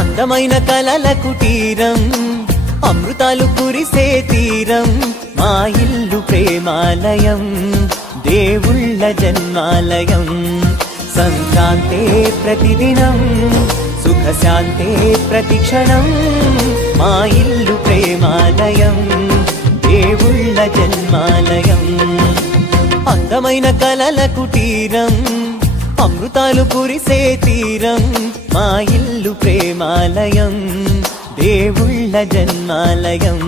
అందమైన కలల కుటీరం, అమృతాలు కురిసే తీరం, మా ఇల్లు ప్రేమాలయం, దేవుళ్ళ జన్మాలయం. సంక్రాంతే ప్రతిదినం, సుఖశాంతే ప్రతిక్షణం, మా ఇల్లు ప్రేమాలయం, దేవుళ్ళ జన్మాలయం. అందమైన కలల కుటీరం, అమృతాలు కురిసే తీరం, మా ఇల్లు ప్రేమాలయం, దేవుళ్ళ జన్మాలయం.